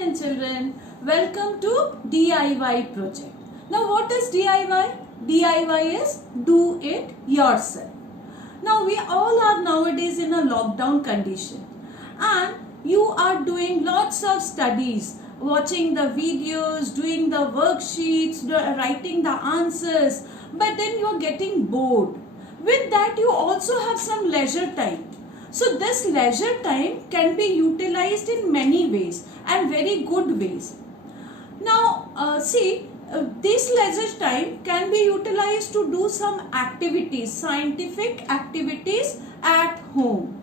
And children, welcome to DIY project. Now what is DIY? DIY is do it yourself. Now we all are nowadays in a lockdown condition and you are doing lots of studies, watching the videos, doing the worksheets, writing the answers, but then you are getting bored. With that you also have some leisure time. So this leisure time can be utilized in many ways and very good ways. Now this leisure time can be utilized to do some activities, scientific activities at home,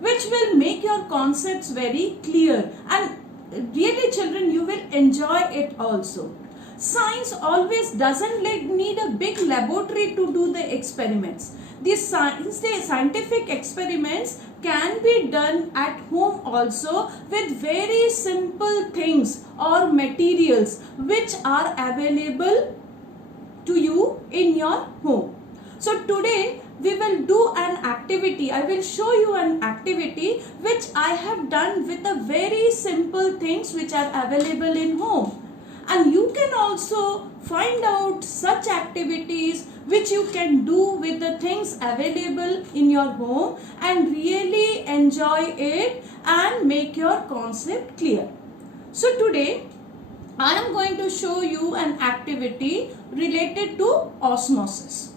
which will make your concepts very clear, and really children, you will enjoy it also. Science always doesn't need a big laboratory to do the experiments. The scientific experiments can be done at home also with very simple things or materials which are available to you in your home. So today we will do an activity. I will show you an activity which I have done with the very simple things which are available in home. And you can also find out such activities which you can do with the things available in your home and really enjoy it and make your concept clear. So today I am going to show you an activity related to osmosis.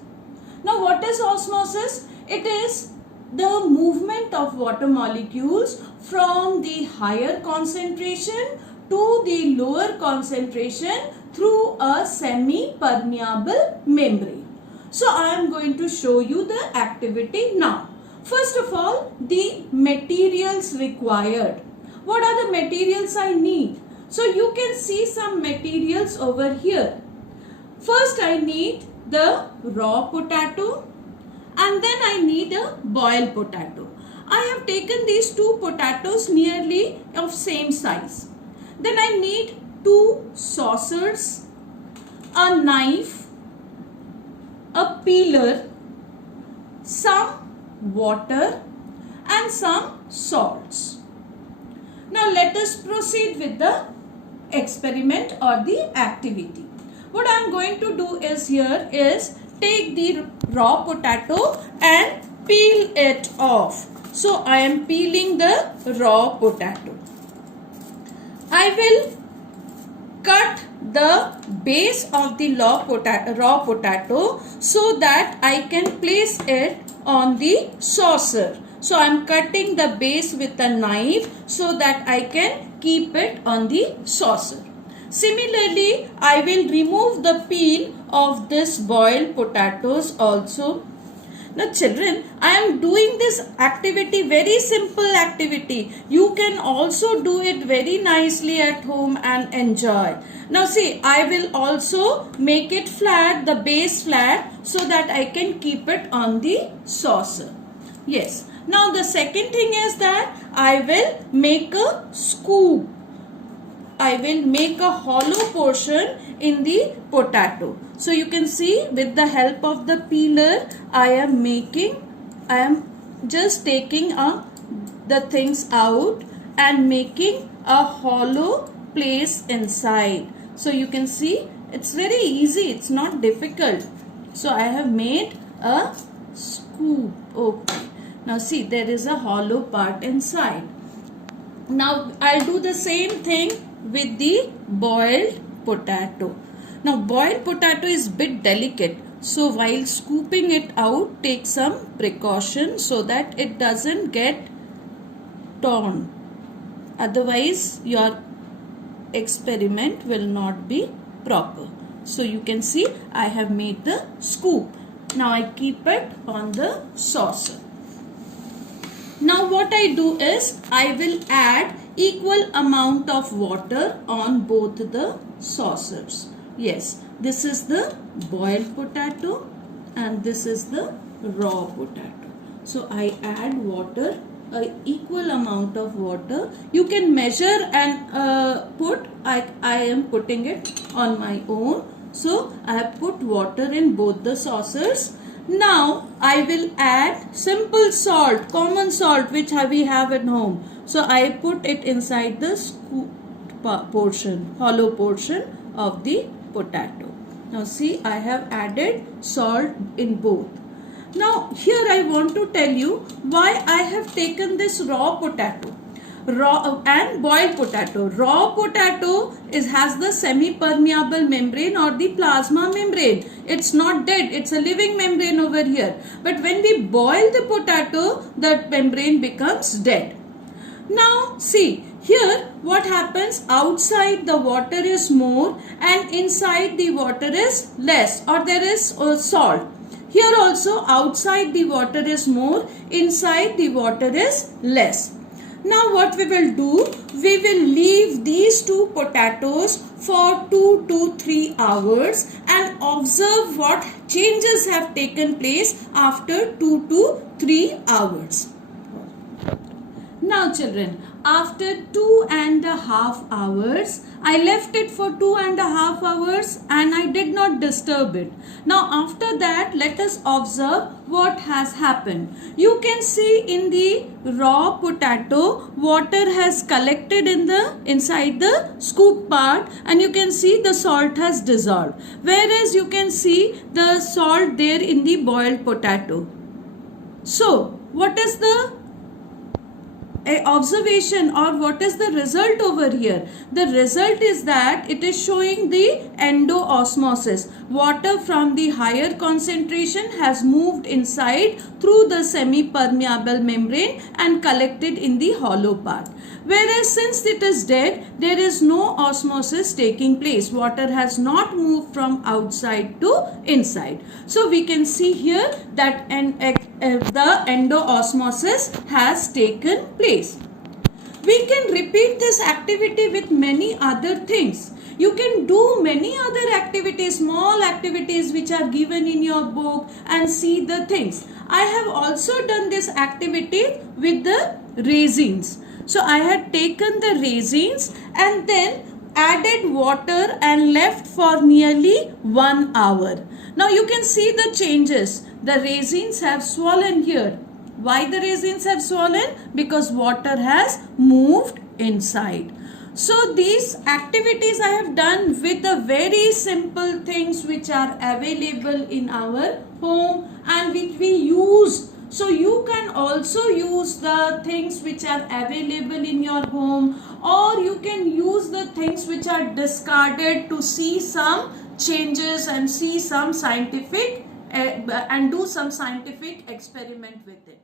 Now what is osmosis? It is the movement of water molecules from the higher concentration to the lower concentration through a semi-permeable membrane. So I am going to show you the activity now. First of all, the materials required. What are the materials I need? So you can see some materials over here. First I need the raw potato and then I need a boiled potato. I have taken these two potatoes nearly of same size. Then I need 2 saucers, a knife, a peeler, some water and some salts. Now let us proceed with the experiment or the activity. What I am going to do is take the raw potato and peel it off. So I am peeling the raw potato. I will cut the base of the raw potato so that I can place it on the saucer. So I am cutting the base with a knife so that I can keep it on the saucer. Similarly, I will remove the peel of this boiled potatoes also. Now children, I am doing this activity, very simple activity. You can also do it very nicely at home and enjoy. Now see, I will also make it flat, the base flat, so that I can keep it on the saucer. Yes. Now the second thing is that I will make a scoop. I will make a hollow portion in the potato. So you can see with the help of the peeler, I am just taking the things out and making a hollow place inside. So you can see it's very easy, it's not difficult. So I have made a scoop. Okay. Now see, there is a hollow part inside. Now I'll do the same thing with the boiled potato. Now boiled potato is bit delicate, so while scooping it out, take some precaution so that it doesn't get torn. Otherwise your experiment will not be proper. So you can see I have made the scoop. Now I keep it on the saucer. Now what I do is I will add equal amount of water on both the saucers. Yes, this is the boiled potato and this is the raw potato. So I add water, equal amount of water. You can measure and put, I am putting it on my own. So I have put water in both the saucers. Now I will add simple salt, common salt which we have at home. So I put it inside the portion, hollow portion of the potato. Now see, I have added salt in both. Now here I want to tell you why I have taken this raw potato. Raw and boiled potato. Raw potato has the semi-permeable membrane or the plasma membrane. It's not dead. It's a living membrane over here. But when we boil the potato, that membrane becomes dead. Now see, here what happens, outside the water is more and inside the water is less, or there is salt. Here also outside the water is more, inside the water is less. Now what we will do, we will leave these two potatoes for 2 to 3 hours and observe what changes have taken place after 2 to 3 hours. Now children, after 2.5 hours, I left it for 2.5 hours and I did not disturb it. Now after that, let us observe what has happened. You can see in the raw potato, water has collected inside the scoop part, and you can see the salt has dissolved. Whereas you can see the salt there in the boiled potato. So what is the observation, or what is the result over here? The result is that it is showing the endoosmosis. Water from the higher concentration has moved inside through the semi-permeable membrane and collected in the hollow part. Whereas since it is dead, there is no osmosis taking place. Water has not moved from outside to inside. So we can see here that the endoosmosis has taken place. We can repeat this activity with many other things. You can do many other activities, small activities which are given in your book, and see the things. I have also done this activity with the raisins. So I had taken the raisins and then added water and left for nearly 1 hour. Now you can see the changes. The raisins have swollen here. Why the raisins have swollen? Because water has moved inside. So these activities I have done with the very simple things which are available in our home and which we use. So you can also use the things which are available in your home, or you can use the things which are discarded to see some changes and see some scientific and do some scientific experiment with it.